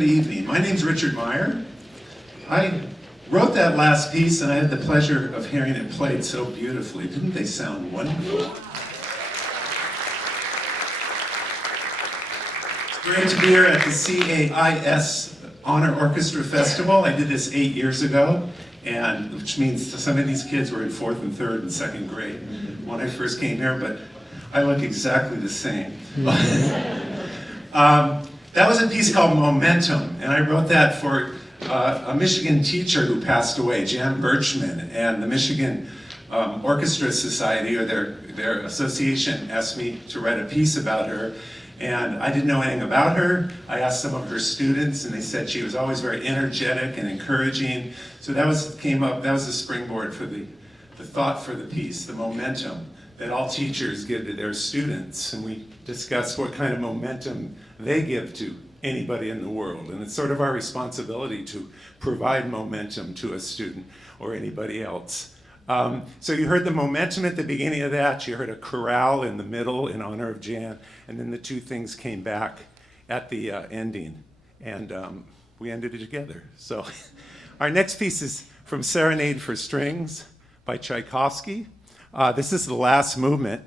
good evening. My name's Richard Meyer. I wrote that last piece and I had the pleasure of hearing it played so beautifully. Didn't they sound wonderful? It's great to be here at the CAIS Honor Orchestra Festival. I did this 8 years ago, and which means some of these kids were in 4th and 3rd and 2nd grade when I first came here, but I look exactly the same. That was a piece called Momentum, and I wrote that for a Michigan teacher who passed away, Jan Birchman, and the Michigan Orchestra Society, or their association, asked me to write a piece about her, and I didn't know anything about her. I asked some of her students, and they said she was always very energetic and encouraging, so that was the springboard for the thought for the piece, the momentum that all teachers give to their students, and we discussed what kind of momentum they give to anybody in the world, and it's sort of our responsibility to provide momentum to a student or anybody else. So you heard the momentum at the beginning of that, you heard a chorale in the middle in honor of Jan, and then the two things came back at the ending, and we ended it together. So our next piece is from Serenade for Strings by Tchaikovsky. This is the last movement,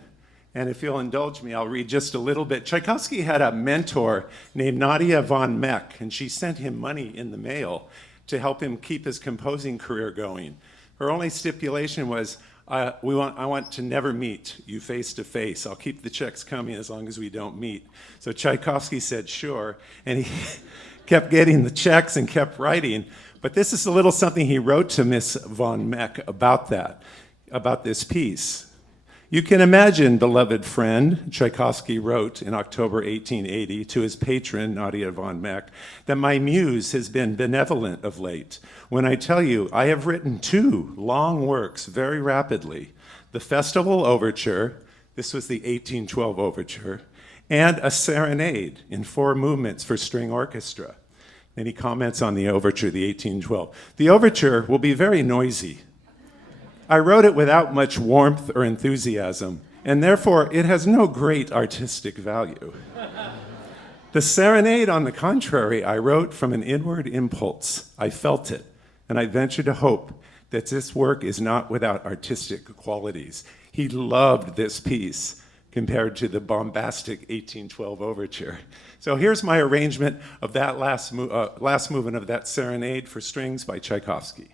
and if you'll indulge me, I'll read just a little bit. Tchaikovsky had a mentor named Nadia von Meck, and she sent him money in the mail to help him keep his composing career going. Her only stipulation was, I want to never meet you face to face. I'll keep the checks coming as long as we don't meet. So Tchaikovsky said sure, and he kept getting the checks and kept writing. But this is a little something he wrote to Miss von Meck about that. About this piece. You can imagine, beloved friend, Tchaikovsky wrote in October 1880 to his patron, Nadia von Meck, that my muse has been benevolent of late. When I tell you, I have written 2 long works very rapidly, the Festival Overture, this was the 1812 Overture, and a Serenade in 4 movements for string orchestra. Then he comments on the Overture, the 1812. The Overture will be very noisy. I wrote it without much warmth or enthusiasm, and therefore it has no great artistic value. The Serenade, on the contrary, I wrote from an inward impulse. I felt it, and I venture to hope that this work is not without artistic qualities. He loved this piece compared to the bombastic 1812 Overture. So here's my arrangement of that last movement of that Serenade for Strings by Tchaikovsky.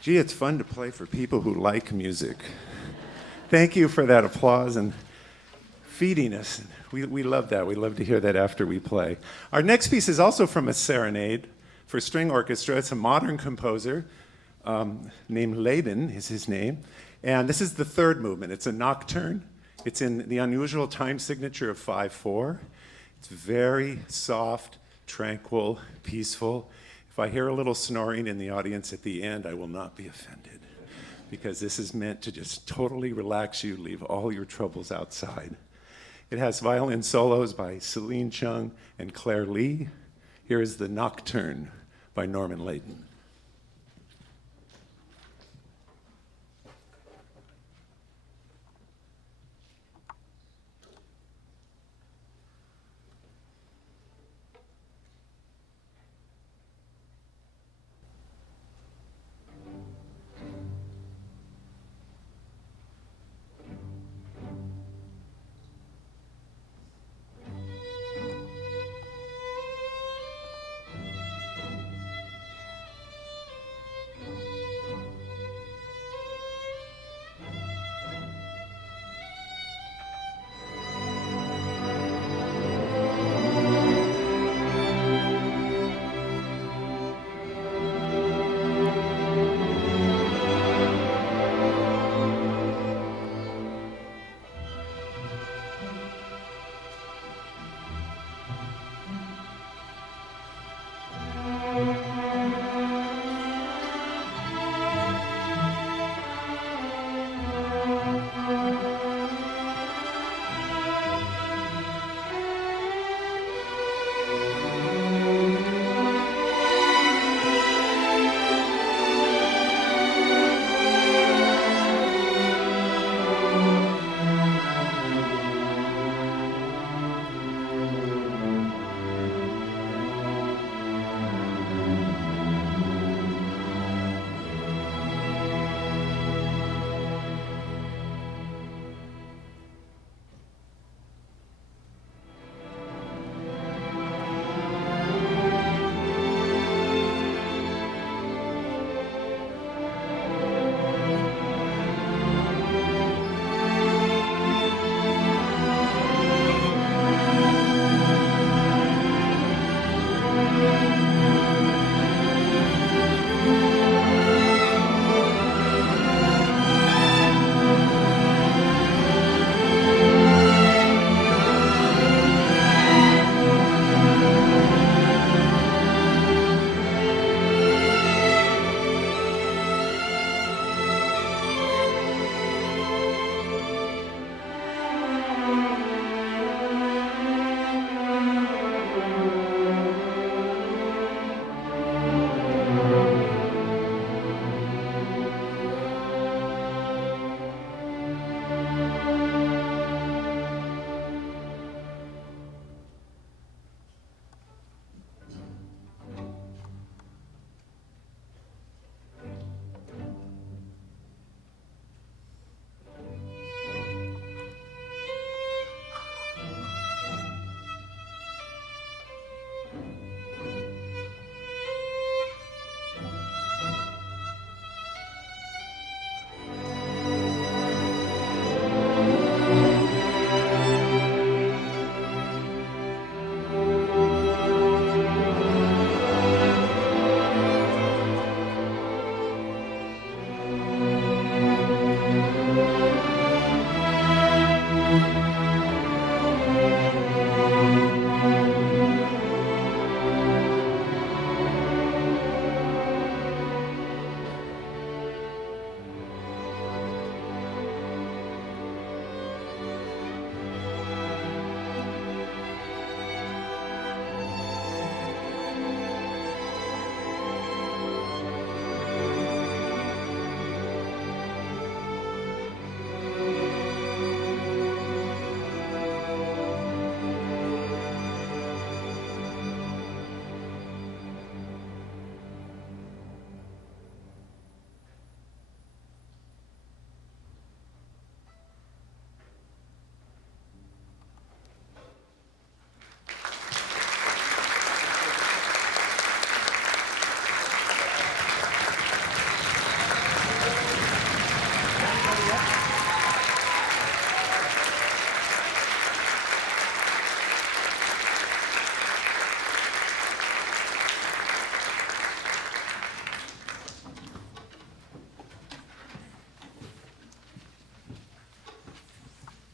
Gee, it's fun to play for people who like music. Thank you for that applause and feeding us. We love that. We love to hear that after we play. Our next piece is also from a serenade for string orchestra. It's a modern composer named Leyden is his name. And this is the third movement. It's a nocturne. It's in the unusual time signature of 5/4. It's very soft, tranquil, peaceful. If I hear a little snoring in the audience at the end, I will not be offended, because this is meant to just totally relax you, leave all your troubles outside. It has violin solos by Celine Chung and Claire Lee. Here is the Nocturne by Norman Leyden.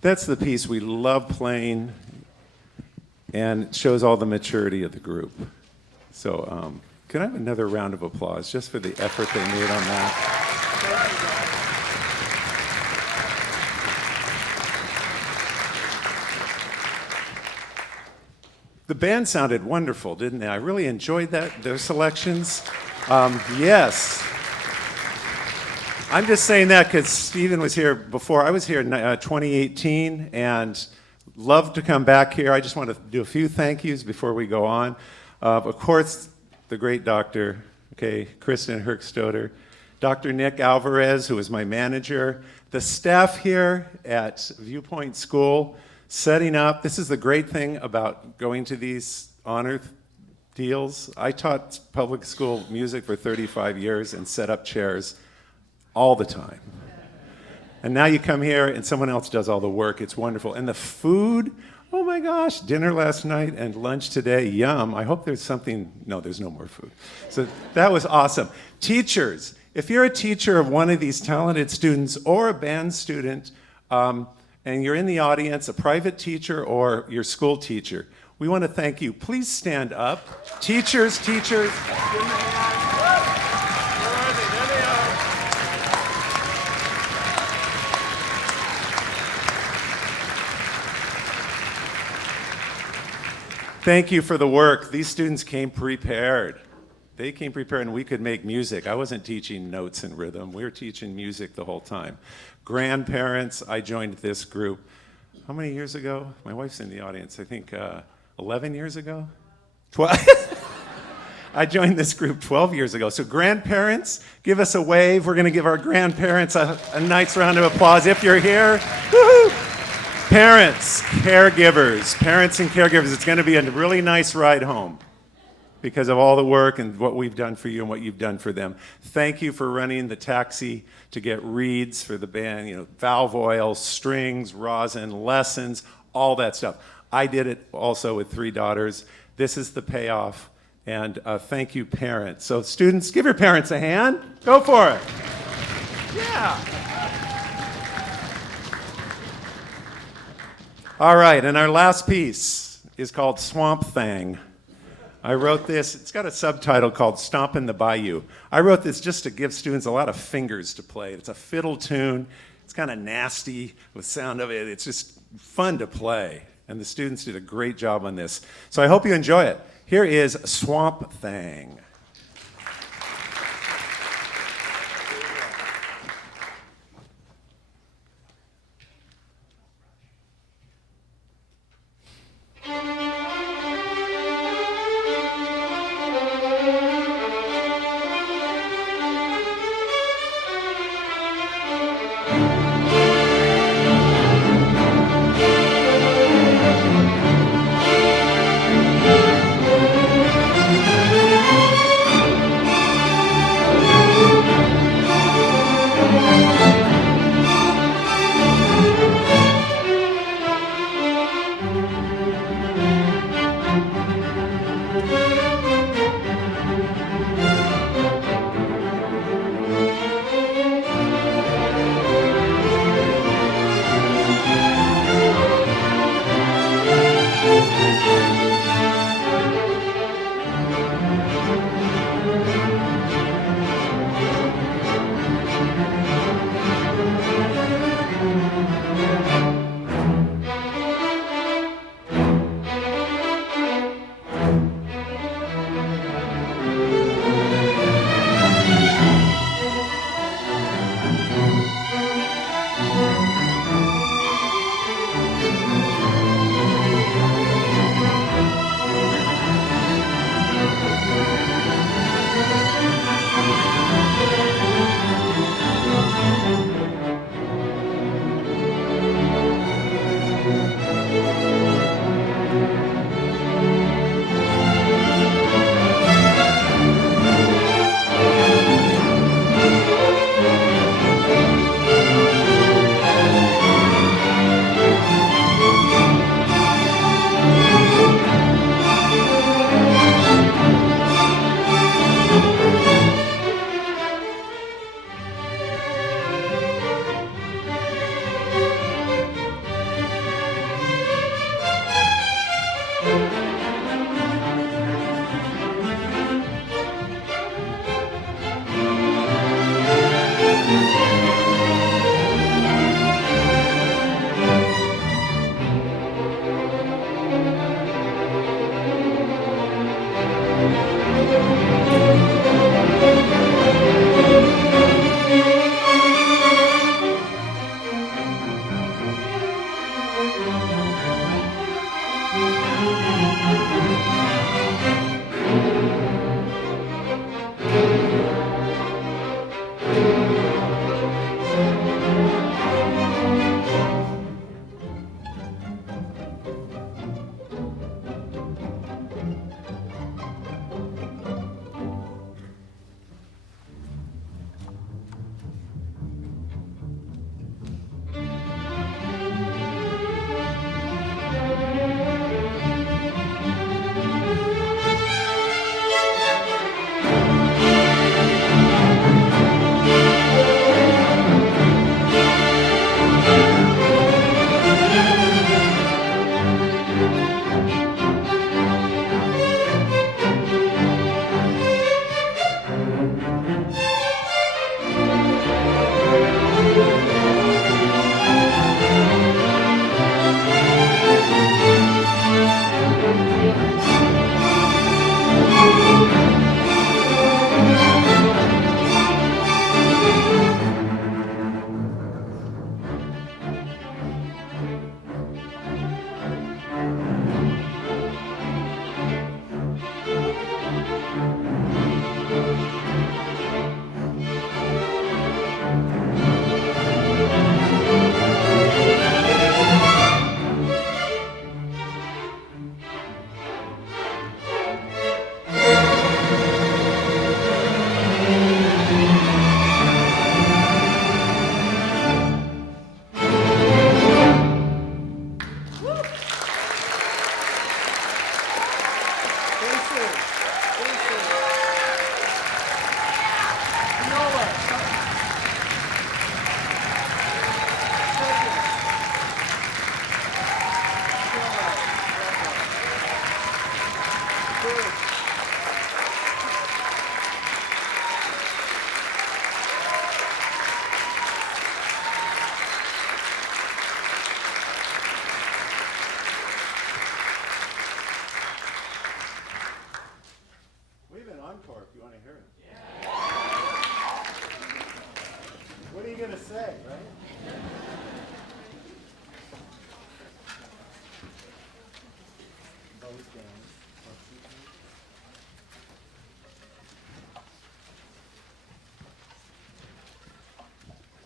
That's the piece we love playing, and it shows all the maturity of the group. So can I have another round of applause just for the effort they made on that? The band sounded wonderful, didn't they? I really enjoyed their selections. Yes. I'm just saying that because Stephen was here before. I was here in 2018 and loved to come back here. I just want to do a few thank yous before we go on. Of course, the great doctor, Kristen Herkstoder, Dr. Nick Alvarez, who was my manager, the staff here at Viewpoint School, setting up. This is the great thing about going to these honor deals. I taught public school music for 35 years and set up chairs all the time. And now you come here and someone else does all the work. It's wonderful. And the food, oh my gosh, dinner last night and lunch today, yum. I hope there's something, no, there's no more food. So that was awesome. Teachers, if you're a teacher of one of these talented students or a band student, and you're in the audience, a private teacher or your school teacher, we want to thank you. Please stand up. Teachers. Thank you for the work. These students came prepared. They came prepared and we could make music. I wasn't teaching notes and rhythm. We were teaching music the whole time. Grandparents, I joined this group, how many years ago? My wife's in the audience, I think 11 years ago? 12? I joined this group 12 years ago. So grandparents, give us a wave. We're gonna give our grandparents a nice round of applause if you're here. Woo-hoo! Parents and caregivers, it's gonna be a really nice ride home because of all the work and what we've done for you and what you've done for them. Thank you for running the taxi to get reeds for the band, valve oil, strings, rosin, lessons, all that stuff. I did it also with 3 daughters. This is the payoff, and thank you, parents. So students, give your parents a hand. Go for it. Yeah. All right, and our last piece is called Swamp Thang. I wrote this, it's got a subtitle called Stompin' the Bayou. I wrote this just to give students a lot of fingers to play. It's a fiddle tune, it's kind of nasty with sound of it, it's just fun to play. And the students did a great job on this. So I hope you enjoy it. Here is Swamp Thang.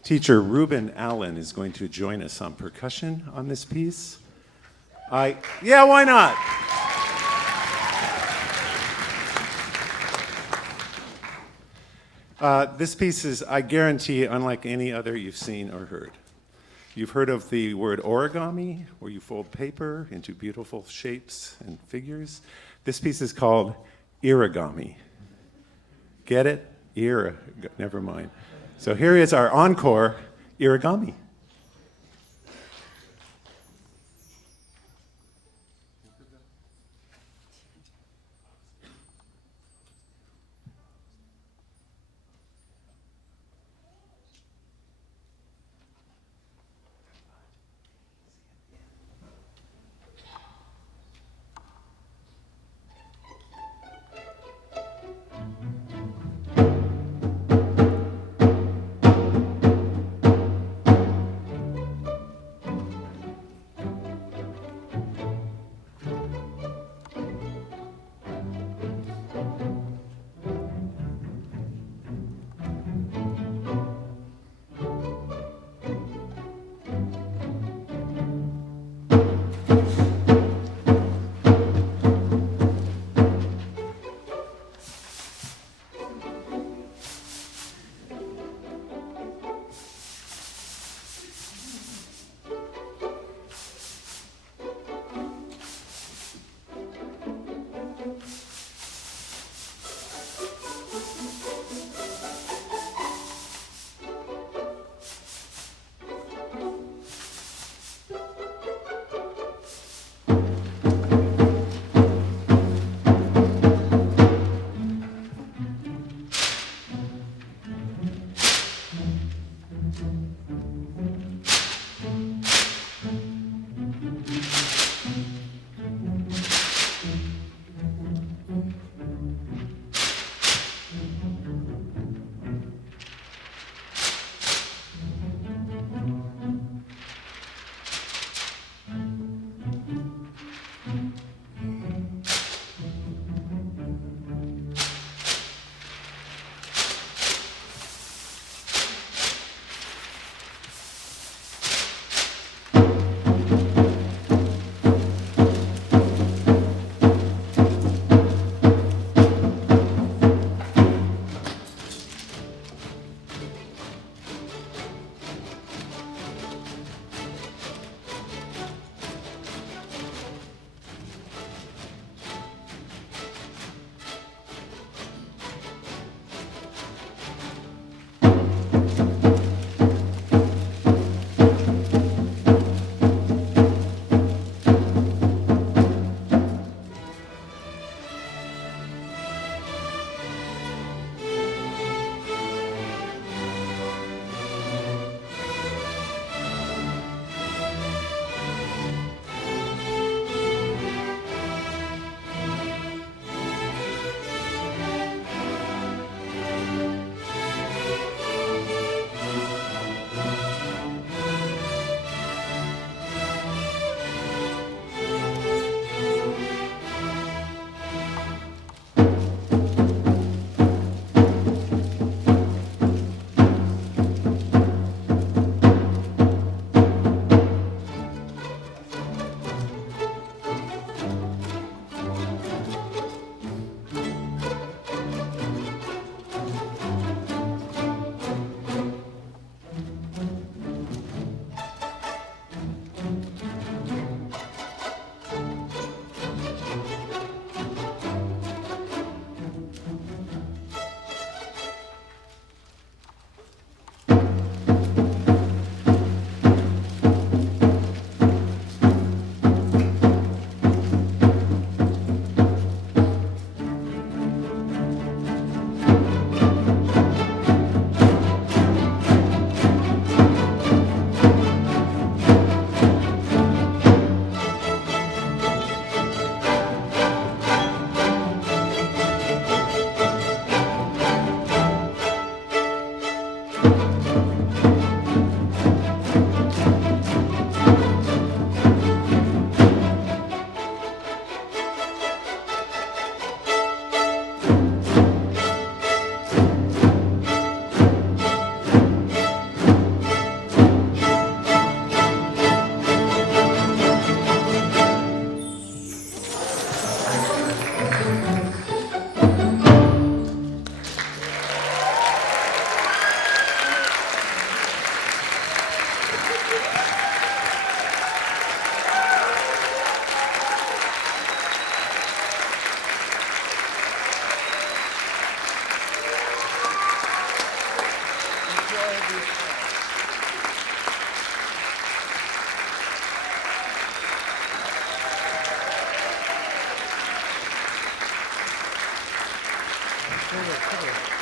Teacher Ruben Allen is going to join us on percussion on this piece. Yeah, why not? This piece is, I guarantee, unlike any other you've seen or heard. You've heard of the word origami, where you fold paper into beautiful shapes and figures. This piece is called irigami. Get it? Never mind. So here is our encore, irigami. Come here.